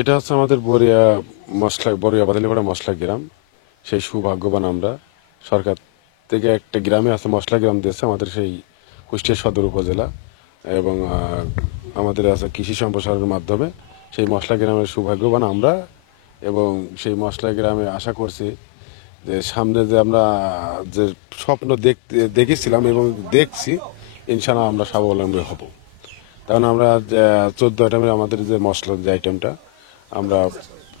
এটা হচ্ছে আমাদের বরিয়া বাদালিপাড়া মশলা গ্রাম। সেই সৌভাগ্যবান আমরা। সরকার থেকে একটা গ্রামে আছে মশলা গ্রাম দিয়েছে আমাদের সেই কুষ্টিয়া সদর উপজেলা, এবং আমাদের আছে কৃষি সম্প্রসারণের মাধ্যমে সেই মশলা গ্রামের সৌভাগ্যবান আমরা। এবং সেই মশলা গ্রামে আশা করছি যে সামনে যে আমরা যে স্বপ্ন দেখেছিলাম এবং দেখছি, ইনশাআল্লাহ আমরা স্বাবলম্বী হব। কারণ আমরা 14 আইটেমের আমাদের যে মশলার যে আইটেমটা আমরা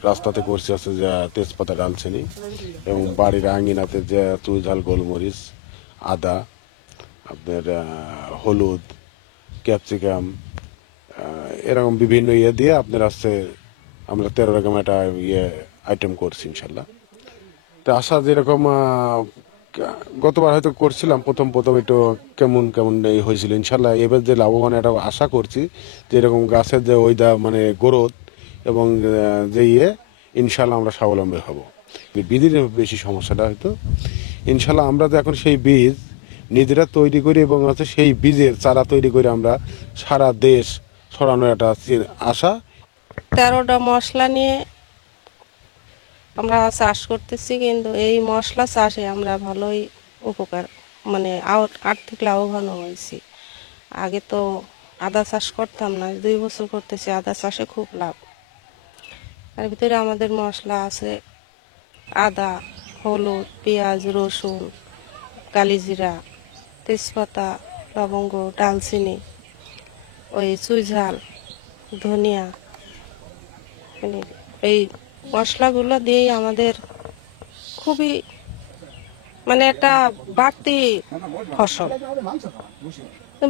রাস্তাতে করছি আছে যে তেজপাতা, ডালচিনি, এবং বাড়ির আঙিনাতে যে চুই ঝাল, গোলমরিচ, আদা, আপনার হলুদ, ক্যাপসিকাম, এরকম বিভিন্ন দিয়ে আপনার আছে আমরা 13 রকম একটা আইটেম করছি ইনশাল্লাহ। তো আশা যেরকম গতবার হয়তো করছিলাম প্রথম প্রথম একটু কেমন কেমন হয়েছিল, ইনশাল্লাহ এবার যে লাভবান এটা আশা করছি যে এরকম গাছের যে মানে গ্রোথ এবং যে ইনশাল্লাহ আমরা স্বাবলম্বী হব। বীজের বেশি সমস্যাটা হয়তো, ইনশাল্লাহ আমরা তো এখন সেই বীজ নিজেরা তৈরি করি এবং হচ্ছে সেই বীজের চারা তৈরি করে আমরা সারা দেশ ছড়ানোর একটা আশা। 13টা মশলা নিয়ে আমরা চাষ করতেছি, কিন্তু এই মশলা চাষে আমরা ভালোই উপকার মানে আর্থিক লাভবান হয়েছি। আগে তো আদা চাষ করতাম না, 2 বছর করতেছি, আদা চাষে খুব লাভ। এর ভিতরে আমাদের মশলা আছে আদা, হলুদ, পেঁয়াজ, রসুন, কালিজিরা, তেজপাতা, লবঙ্গ, ডালচিনি, ওই চুইঝাল, ধনিয়া, মানে এই মশলাগুলো দিয়েই আমাদের খুবই মানে একটা বাড়তি ফসল।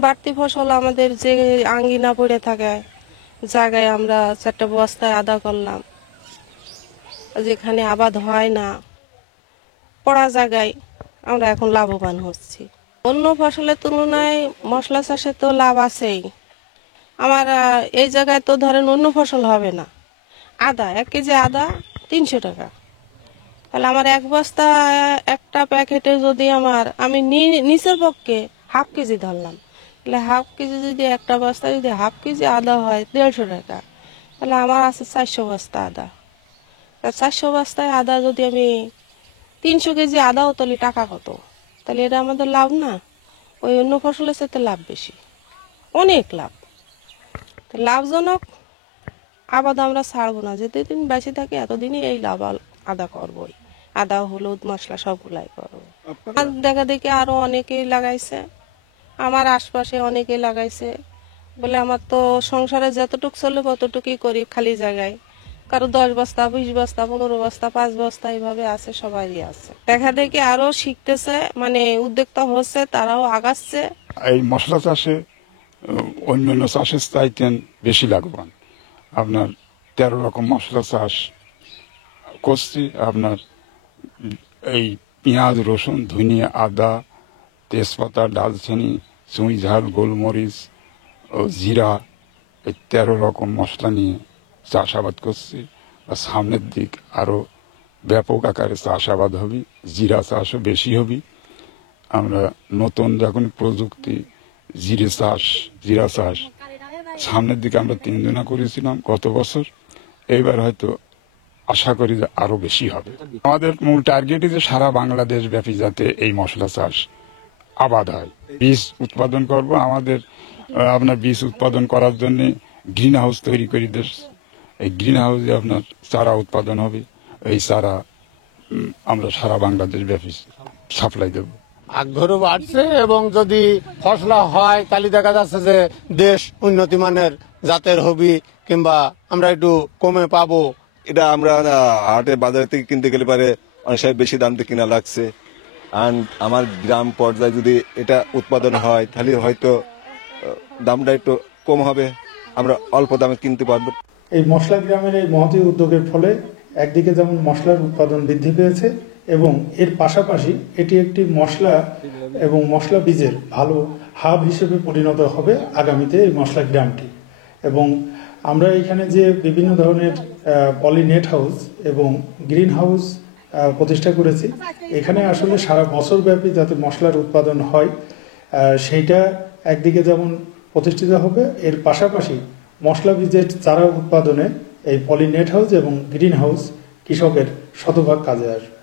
বাড়তি ফসল আমাদের যে আঙ্গিনা পড়ে থাকে জায়গায় আমরা 4টা বস্তায় আদা করলাম, যেখানে আবাদ হয় না পড়া জায়গায় আমরা এখন লাভবান হচ্ছি। অন্য ফসলের তুলনায় মশলা চাষে তো লাভ আছেই। আমার এই জায়গায় তো ধরেন অন্য ফসল হবে না, আদা 1 কেজি আদা 300 টাকা। তাহলে আমার 1 বস্তা একটা প্যাকেটে যদি আমি নিচের পক্ষে হাফ কেজি ধরলাম, তাহলে হাফ কেজি যদি একটা বস্তা যদি হাফ কেজি আদা হয় 150 টাকা, তাহলে আমার আছে 400 বস্তা আদা। 400 বস্তায় আদা যদি আমি 300 কেজি আদাও তাহলে টাকা কত? তাহলে এটা আমাদের লাভ না? ওই অন্য ফসলের সাথে লাভ বেশি, অনেক লাভ। লাভজনক আবাদ আমরা ছাড়বো না, যতদিন বেঁচে থাকে এতদিনই এই লাভ আদা করবোই। আদা, হলুদ, মশলা সবগুলাই করবো। আর দেখা দেখি আরো অনেকেই লাগাইছে, আমার আশপাশে অনেকেই লাগাইছে বলে আমার তো সংসারে যতটুকু চলে ততটুকুই করি খালি জায়গায়। কারো 10 বস্তা, 20 বস্তা, 15 বস্তা, 5 বস্তা এইভাবে আছে, সবারই আছে। দেখা দেখি আরো শিখতেছে, মানে উদ্যোক্তা হচ্ছে, তারাও আগাচ্ছে। এই মশলা চাষে অন্যান্য চাষের চাইতেন বেশি লাভবান। আপনার 13 রকম মশলা চাষ করছি। আপনার এই পেঁয়াজ, রসুন, ধনিয়া, আদা, তেজপাতা, ডালচিনি, চুই ঝাল, গোলমরিচ ও জিরা, এই 13 রকম মশলা নিয়ে চাষাবাদ করছি। আর সামনের দিক আরও ব্যাপক আকারে চাষাবাদ হবে, জিরা চাষও বেশি হবে। আমরা নতুন যখন প্রযুক্তি জিরা চাষ সামনের দিকে আমরা 3 গুণা করেছিলাম গত বছর। এইবার হয়তো আশা করি যে আরো বেশি হবে। আমাদের মূল টার্গেটই যে সারা বাংলাদেশ ব্যাপী যাতে এই মশলা চাষ আবাদ হয়। বীজ উৎপাদন করব। আমাদের আপনার বীজ উৎপাদন করার জন্য গ্রিন হাউস তৈরি করি দেশ। এই গ্রিন হাউসে আপনার চারা উৎপাদন হবে। এই চারা আমরা সারা বাংলাদেশ ব্যাপী সাপ্লাই দেব। আগ্রহ বাড়ছে, এবং যদি ফসলা হয় তাহলে দেখা যাচ্ছে যে দেশ উন্নতি মানের জাতের হবি, কিংবা আমরা একটু কমে পাবো। এটা আমরা হাটে বাজার থেকে কিনতে গেলে পারে অনেক সময় বেশি দাম দিয়ে কিনা লাগছে। আর আমার গ্রাম পর্যায়ে যদি এটা উৎপাদন হয় তাহলে হয়তো দামটা একটু কম হবে, আমরা অল্প দামে কিনতে পারবো। এই মশলা গ্রামের এই মহতী উদ্যোগের ফলে একদিকে যেমন মশলার উৎপাদন বৃদ্ধি পেয়েছে, এবং এর পাশাপাশি এটি একটি মশলা এবং মশলা বীজের ভালো হাব হিসেবে পরিণত হবে আগামীতে এই মশলা গ্রামটি। এবং আমরা এখানে যে বিভিন্ন ধরনের পলি নেট হাউস এবং গ্রিন হাউস প্রতিষ্ঠা করেছি, এখানে আসলে সারা বছর ব্যাপী যাতে মশলার উৎপাদন হয় সেইটা একদিকে যেমন প্রতিষ্ঠিত হবে, এর পাশাপাশি মশলা বীজের চারা উৎপাদনে এই পলি নেট হাউস এবং গ্রিন হাউস কৃষকের শতভাগ কাজে আসবে।